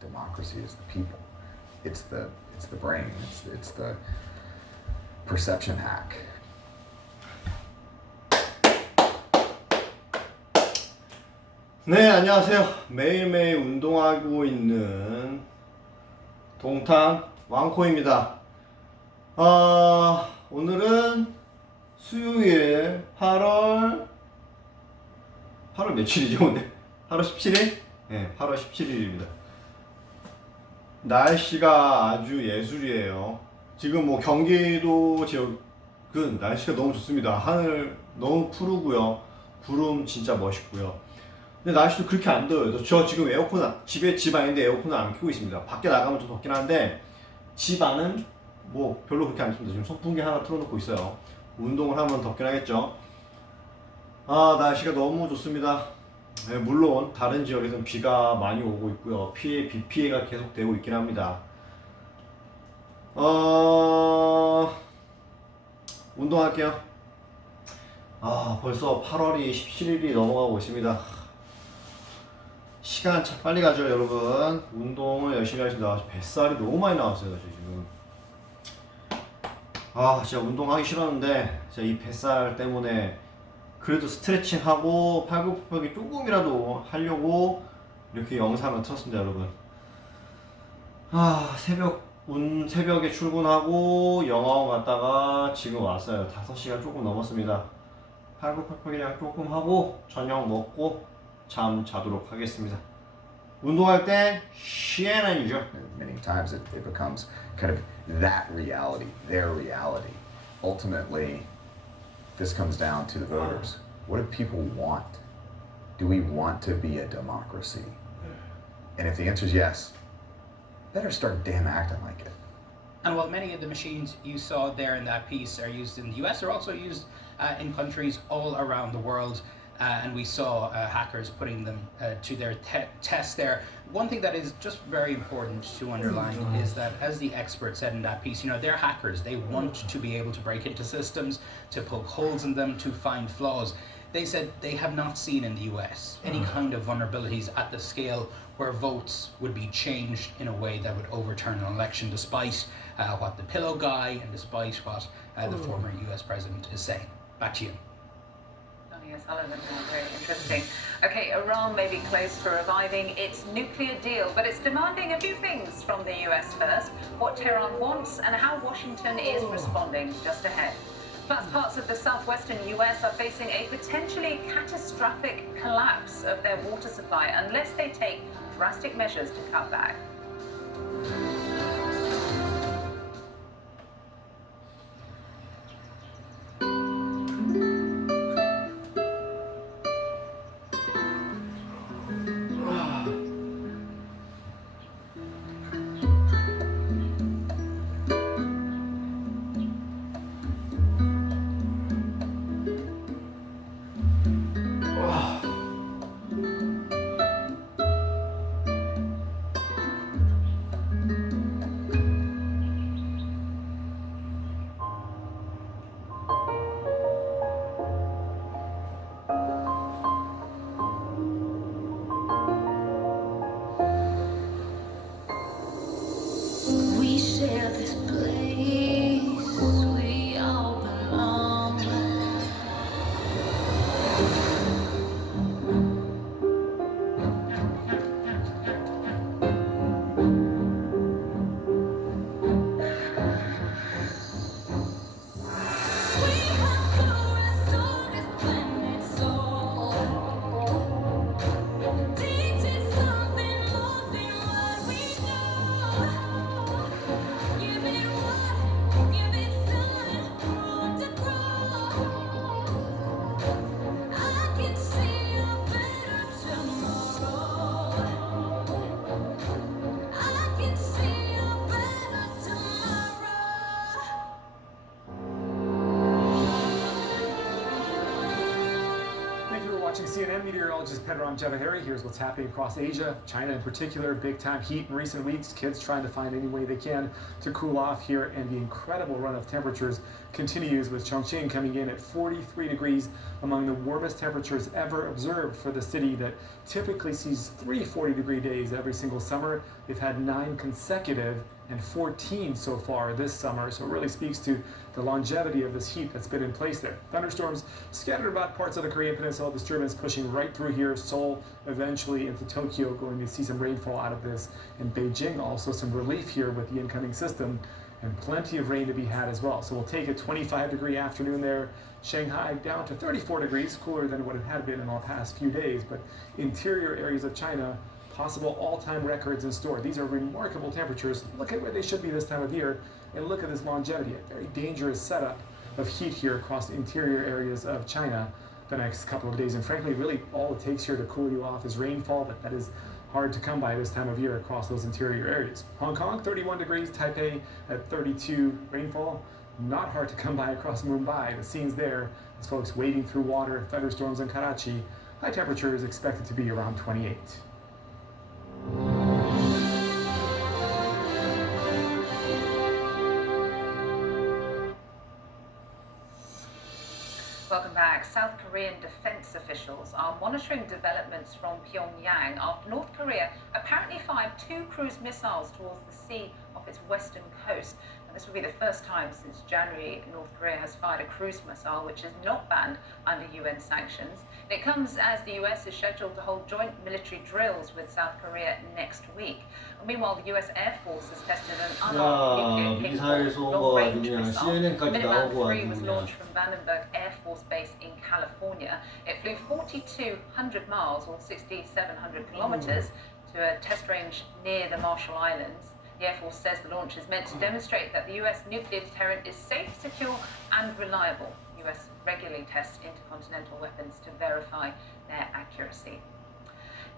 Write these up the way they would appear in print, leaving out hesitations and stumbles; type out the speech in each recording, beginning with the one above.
democracy is the people. It's the brain. It's the perception hack. 네, 안녕하세요. 매일매일 운동하고 있는 동탄 왕코입니다. 오늘은 수요일 8월 며칠이죠, 오늘? 8월 17일? 네, 8월 17일입니다. 날씨가 아주 예술이에요. 지금 뭐 경기도 지역은 날씨가 너무 좋습니다. 하늘 너무 푸르고요. 구름 진짜 멋있고요. 근데 날씨도 그렇게 안 더워요. 저 지금 집 안인데 에어컨을 안 켜고 있습니다. 밖에 나가면 좀 덥긴 한데 집 안은 뭐 별로 그렇게 안 춥니다. 지금 선풍기 하나 틀어놓고 있어요. 운동을 하면 덥긴 하겠죠. 날씨가 너무 좋습니다. 네, 물론 다른 지역에서는 비가 많이 오고 있고요. 비 피해가 계속되고 있긴 합니다. 운동할게요. 벌써 8월이 17일이 넘어가고 있습니다. 시간 참 빨리 가죠, 여러분. 운동을 열심히 하겠습니다. 뱃살이 너무 많이 나왔어요, 지금. 진짜 운동하기 싫었는데, 진짜 이 뱃살 때문에 그래도 스트레칭하고 팔굽혀펴기 조금이라도 하려고 이렇게 영상을 틀었습니다, 여러분. 새벽에 출근하고 영화원 갔다가 지금 왔어요. 5시간 조금 넘었습니다. 팔굽혀펴기랑 조금 하고 저녁 먹고 잠 자도록 하겠습니다. 운동할 때 시엔은이죠. Many times it becomes kind of that reality, their reality. Ultimately, this comes down to the voters. What do people want? Do we want to be a democracy? And if the answer is yes, better start damn acting like it. And while many of the machines you saw there in that piece are used in the US, they're also used in countries all around the world. And we saw hackers putting them to their test there. One thing that is just very important to underline is that, as the expert said in that piece, they're hackers. They want to be able to break into systems, to poke holes in them, to find flaws. They said they have not seen in the US any kind of vulnerabilities at the scale where votes would be changed in a way that would overturn an election, despite what the pillow guy and despite what the former US president is saying. Back to you. Yes, very interesting. Okay, Iran may be close to reviving its nuclear deal, but it's demanding a few things from the US first, what Tehran wants and how Washington is responding. Just ahead. Plus, parts of the southwestern US are facing a potentially catastrophic collapse of their water supply unless they take drastic measures to cut back. CNN meteorologist Pedram Javaheri. Here's what's happening across Asia, China in particular. Big time heat in recent weeks. Kids trying to find any way they can to cool off here, and the incredible run of temperatures continues, with Chongqing coming in at 43 degrees, among the warmest temperatures ever observed for the city that typically sees 3 40-degree days every single summer. They've had 9 consecutive and 14 so far this summer, so it really speaks to the longevity of this heat that's been in place there. Thunderstorms scattered about parts of the Korean Peninsula, disturbance pushing right through here, Seoul, eventually into Tokyo, going to see some rainfall out of this. In Beijing, also some relief here with the incoming system, and plenty of rain to be had as well. So we'll take a 25-degree afternoon there. Shanghai down to 34 degrees, cooler than what it had been in the past few days, but interior areas of China, possible all-time records in store. These are remarkable temperatures. Look at where they should be this time of year, and look at this longevity. A very dangerous setup of heat here across the interior areas of China the next couple of days. And frankly, really all it takes here to cool you off is rainfall, but that is hard to come by this time of year across those interior areas. Hong Kong, 31 degrees, Taipei at 32, rainfall not hard to come by across Mumbai. The scenes there, as folks wading through water, thunderstorms in Karachi. High temperature is expected to be around 28. Welcome back. South Korean defense officials are monitoring developments from Pyongyang after North Korea apparently fired 2 cruise missiles towards the sea off its western coast. And this will be the first time since January North Korea has fired a cruise missile, which is not banned under UN sanctions. And it comes as the US is scheduled to hold joint military drills with South Korea next week. Meanwhile, the US Air Force has tested an unarmed nuclear-capable long-range missile. Minuteman III was launched from Vandenberg Air Force Base in California. It flew 4,200 miles, or 6,700 kilometers, to a test range near the Marshall Islands. The Air Force says the launch is meant to demonstrate that the US nuclear deterrent is safe, secure, and reliable. The US regularly tests intercontinental weapons to verify their accuracy.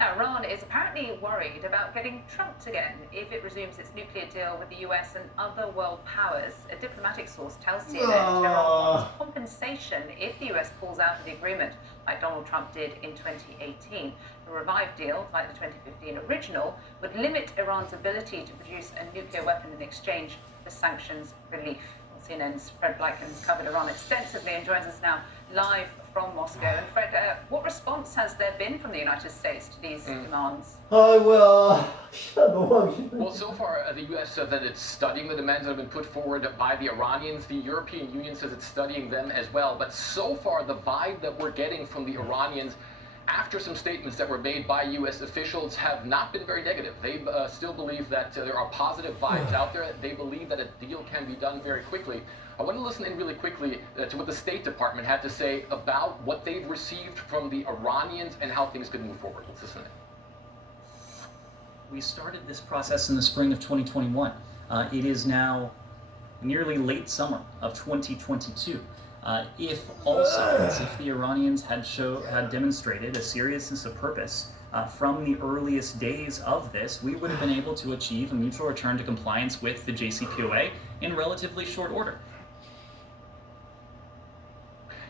Now, Iran is apparently worried about getting trumped again if it resumes its nuclear deal with the US and other world powers. A diplomatic source tells CNN Tehran wants compensation if the US pulls out of the agreement, like Donald Trump did in 2018. The revived deal, like the 2015 original, would limit Iran's ability to produce a nuclear weapon in exchange for sanctions relief. CNN's Fred Blyken's covered Iran extensively and joins us now live from Moscow. And Fred, what response has there been from the United States to these demands? 아이고야, 진짜 너무하기 싫다. Well, so far, the U.S. said that it's studying the demands that have been put forward by the Iranians. The European Union says it's studying them as well. But so far, the vibe that we're getting from the Iranians, after some statements that were made by U.S. officials, have not been very negative. They still believe that there are positive vibes out there. They believe that a deal can be done very quickly. I want to listen in really quickly to what the State Department had to say about what they've received from the Iranians and how things could move forward. Let's listen in. We started this process in the spring of 2021. It is now nearly late summer of 2022. If the Iranians had demonstrated a seriousness of purpose from the earliest days of this, we would have been able to achieve a mutual return to compliance with the JCPOA in relatively short order.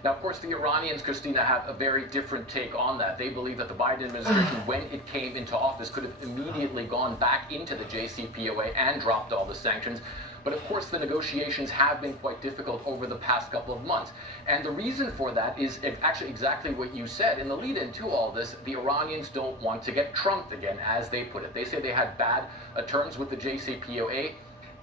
Now, of course, the Iranians, Christina, have a very different take on that. They believe that the Biden administration, when it came into office, could have immediately gone back into the JCPOA and dropped all the sanctions. But of course, the negotiations have been quite difficult over the past couple of months. And the reason for that is actually exactly what you said. In the lead-in to all this, the Iranians don't want to get trumped again, as they put it. They say they had bad terms with the JCPOA.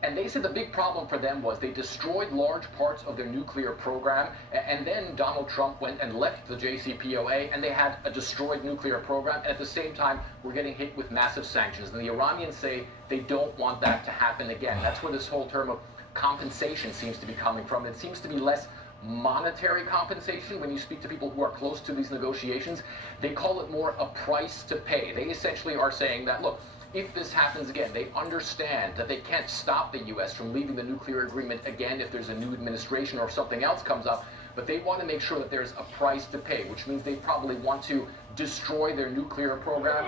And they said the big problem for them was they destroyed large parts of their nuclear program, and then Donald Trump went and left the JCPOA, and they had a destroyed nuclear program, and at the same time, we're getting hit with massive sanctions. And the Iranians say they don't want that to happen again. That's where this whole term of compensation seems to be coming from. It seems to be less monetary compensation. When you speak to people who are close to these negotiations, they call it more a price to pay. They essentially are saying that, look, if this happens again, they understand that they can't stop the U.S. from leaving the nuclear agreement again if there's a new administration or if something else comes up, but they want to make sure that there's a price to pay, which means they probably want to destroy their nuclear program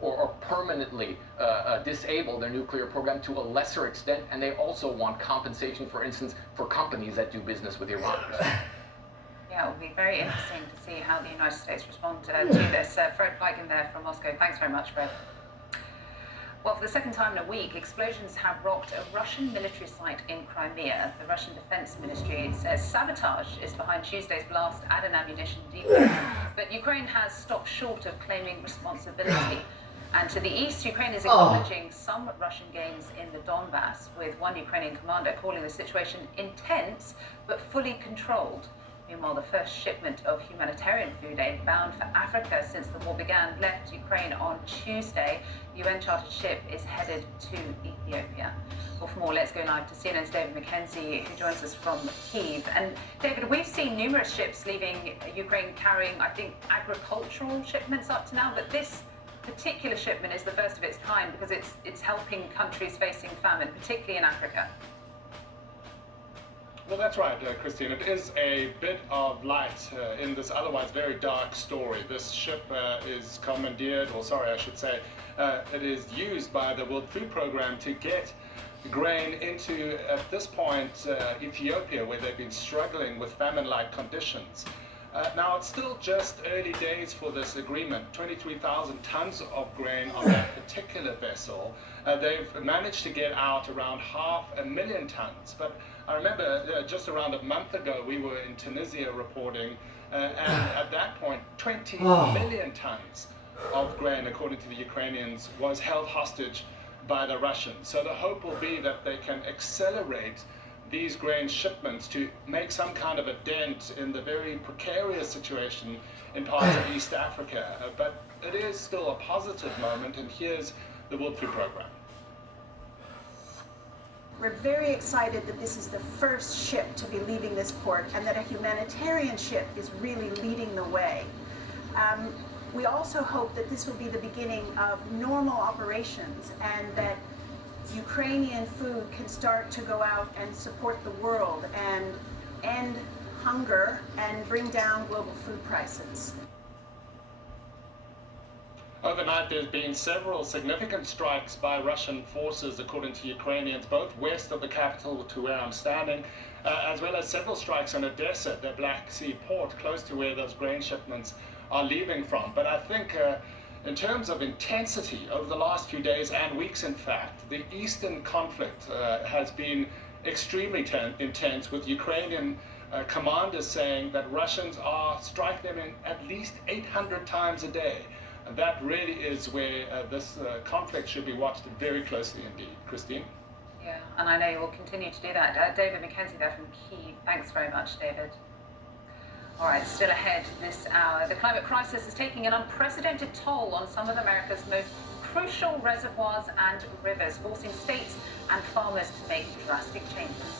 or permanently disable their nuclear program to a lesser extent, and they also want compensation, for instance, for companies that do business with Iran. Yeah, it will be very interesting to see how the United States respond to this. Fred Peiken there from Moscow. Thanks very much, Fred. Well, for the second time in a week, explosions have rocked a Russian military site in Crimea. The Russian Defense Ministry says sabotage is behind Tuesday's blast at an ammunition depot. But Ukraine has stopped short of claiming responsibility. And to the east, Ukraine is acknowledging some Russian gains in the Donbass, with one Ukrainian commander calling the situation intense but fully controlled. Meanwhile, the first shipment of humanitarian food aid bound for Africa since the war began left Ukraine on Tuesday. UN chartered ship is headed to Ethiopia. Well, for more, let's go live to CNN's David McKenzie, who joins us from Kyiv. And David, we've seen numerous ships leaving Ukraine carrying, I think, agricultural shipments up to now, but this particular shipment is the first of its kind because it's helping countries facing famine, particularly in Africa. Well, that's right, Christine. It is a bit of light in this otherwise very dark story. This ship is commandeered, or sorry, I should say, it is used by the World Food Programme to get grain into, at this point, Ethiopia, where they've been struggling with famine-like conditions. Now, it's still just early days for this agreement. 23,000 tons of grain on that particular vessel. They've managed to get out around 500,000 tons. But I remember just around a month ago, we were in Tunisia reporting, and at that point, 20 million tons of grain, according to the Ukrainians, was held hostage by the Russians. So the hope will be that they can accelerate these grain shipments to make some kind of a dent in the very precarious situation in parts of East Africa. But it is still a positive moment, and here's the World Food Programme. We're very excited that this is the first ship to be leaving this port and that a humanitarian ship is really leading the way. We also hope that this will be the beginning of normal operations and that Ukrainian food can start to go out and support the world and end hunger and bring down global food prices. Overnight, there's been several significant strikes by Russian forces, according to Ukrainians, both west of the capital to where I'm standing, as well as several strikes on Odessa, the Black Sea port, close to where those grain shipments are leaving from. But I think in terms of intensity over the last few days and weeks, in fact, the eastern conflict has been extremely intense, with Ukrainian commanders saying that Russians are striking them in at least 800 times a day. And that really is where this conflict should be watched very closely indeed. Christine? Yeah, and I know you will continue to do that. David McKenzie there from Kyiv. Thanks very much, David. All right, still ahead this hour. The climate crisis is taking an unprecedented toll on some of America's most crucial reservoirs and rivers, forcing states and farmers to make drastic changes.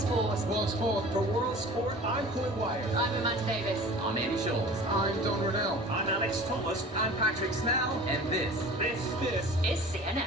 Sport. World Sport. For World Sport, I'm Coy Wyatt. I'm Amanda Davis. I'm Andy Schultz. I'm Don Rennell. I'm Alex Thomas. I'm Patrick Snell. And this is CNN.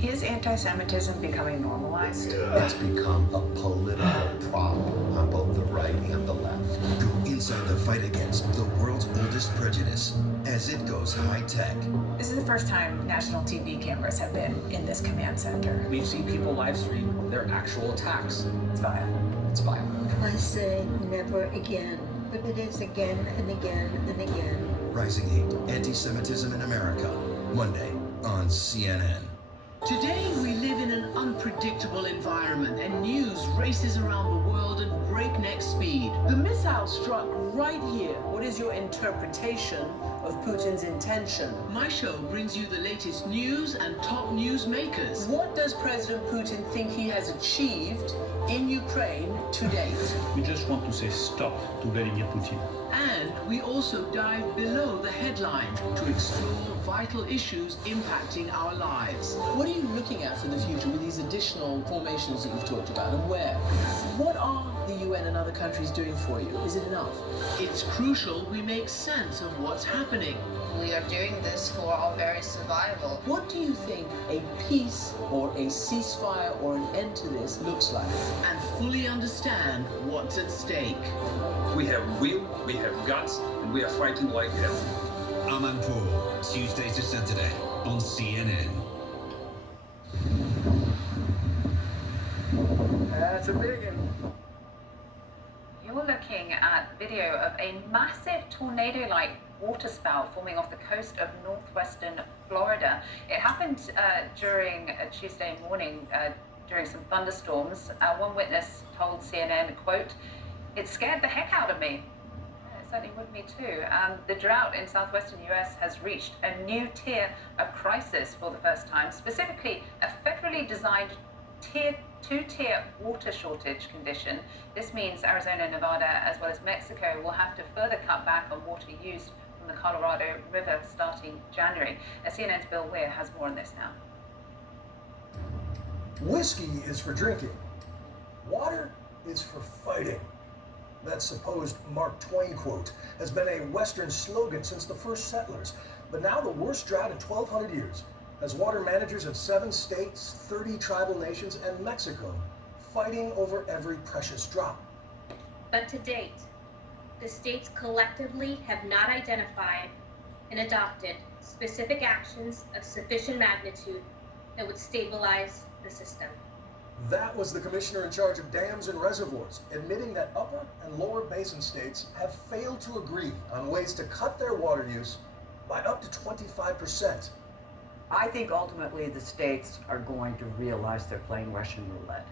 Is anti-Semitism becoming normalized? It's become a political problem on both the right and the left. Go inside the fight against the world's oldest prejudice as it goes high-tech. This is the first time national TV cameras have been in this command center. We've seen people live stream their actual attacks. It's violent. It's violent. I say never again, but it is again and again and again. Rising Hate, Anti-Semitism in America, Monday on CNN. Today we live in an unpredictable environment and news races around the world at breakneck speed. The missile struck right here. What is your interpretation of Putin's intention? My show brings you the latest news and top news makers. What does President Putin think he has achieved in Ukraine to date? We just want to say stop to Vladimir Putin. And we also dive below the headline to explore vital issues impacting our lives. What are you looking at for the future with these additional formations that you've talked about, and where? What are the UN and other countries doing for you? Is it enough? It's crucial we make sense of what's happening. We are doing this for our very survival. What do you think a peace or a ceasefire or an end to this looks like? And fully understand what's at stake. We have will, we have guts, and we are fighting like hell. Amanpour, Tuesday to Saturday on CNN. That's a big one. You're looking at video of a massive tornado-like waterspout forming off the coast of northwestern Florida. It happened during Tuesday morning during some thunderstorms. One witness told CNN, quote, "It scared the heck out of me." It certainly would me too. The drought in southwestern US has reached a new tier of crisis for the first time, specifically a federally designed two-tier water shortage condition. This means Arizona, Nevada, as well as Mexico will have to further cut back on water used from the Colorado River starting January. CNN's Bill Weir has more on this now. Whiskey is for drinking. Water is for fighting. That supposed Mark Twain quote has been a Western slogan since the first settlers, but now the worst drought in 1,200 years has water managers in 7 states, 30 tribal nations, and Mexico fighting over every precious drop. But to date, the states collectively have not identified and adopted specific actions of sufficient magnitude that would stabilize the system. That was the commissioner in charge of dams and reservoirs, admitting that upper and lower basin states have failed to agree on ways to cut their water use by up to 25%. I think ultimately the states are going to realize they're playing Russian roulette,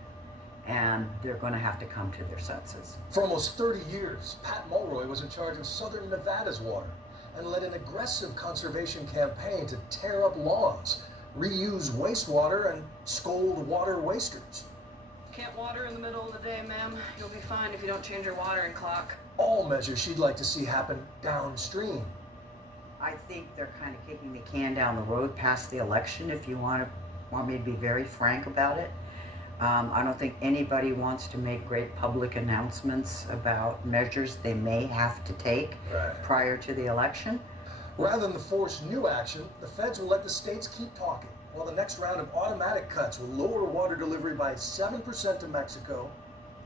and they're going to have to come to their senses. For almost 30 years, Pat Mulroy was in charge of southern Nevada's water and led an aggressive conservation campaign to tear up lawns, reuse wastewater, and scold water wasters. Can't water in the middle of the day, ma'am. You'll be fine if you don't change your watering clock. All measures she'd like to see happen downstream. I think they're kind of kicking the can down the road past the election, if you want me to be very frank about it. I don't think anybody wants to make great public announcements about measures they may have to take prior to the election. Rather than force new action, the feds will let the states keep talking, while the next round of automatic cuts will lower water delivery by 7% to Mexico,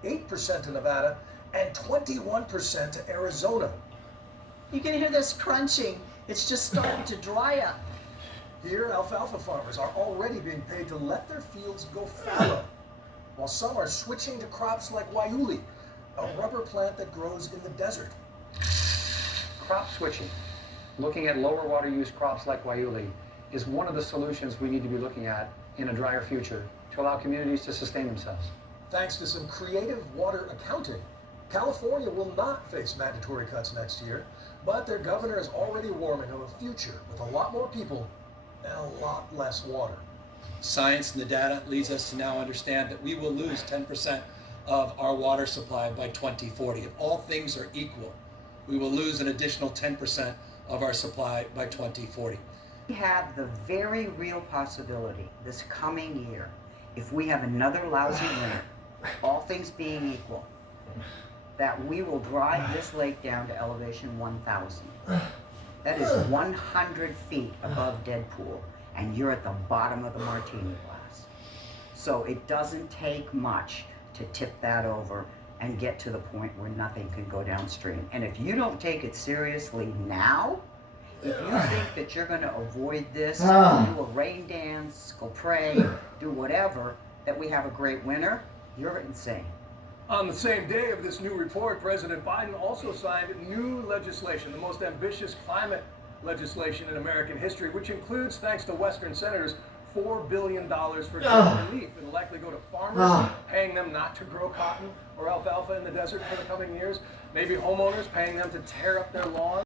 8% to Nevada, and 21% to Arizona. You can hear this crunching. It's just starting to dry up. Here, alfalfa farmers are already being paid to let their fields go fallow, while some are switching to crops like waiuli, a rubber plant that grows in the desert. Crop switching, looking at lower water use crops like waiuli, is one of the solutions we need to be looking at in a drier future to allow communities to sustain themselves. Thanks to some creative water accounting, California will not face mandatory cuts next year, but their governor is already warning of a future with a lot more people and a lot less water. Science and the data leads us to now understand that we will lose 10% of our water supply by 2040. If all things are equal, we will lose an additional 10% of our supply by 2040. We have the very real possibility this coming year, if we have another lousy winter, all things being equal, that we will drive this lake down to elevation 1,000. That is 100 feet above dead pool, and you're at the bottom of the martini glass. So it doesn't take much to tip that over and get to the point where nothing can go downstream. And if you don't take it seriously now, if you think that you're going to avoid this, do a rain dance, go pray, do whatever, that we have a great winter, you're insane. On the same day of this new report, President Biden also signed new legislation, the most ambitious climate legislation in American history, which includes, thanks to Western senators, $4 billion for drought relief. It'll likely go to farmers, paying them not to grow cotton or alfalfa in the desert for the coming years. Maybe homeowners, paying them to tear up their lawns.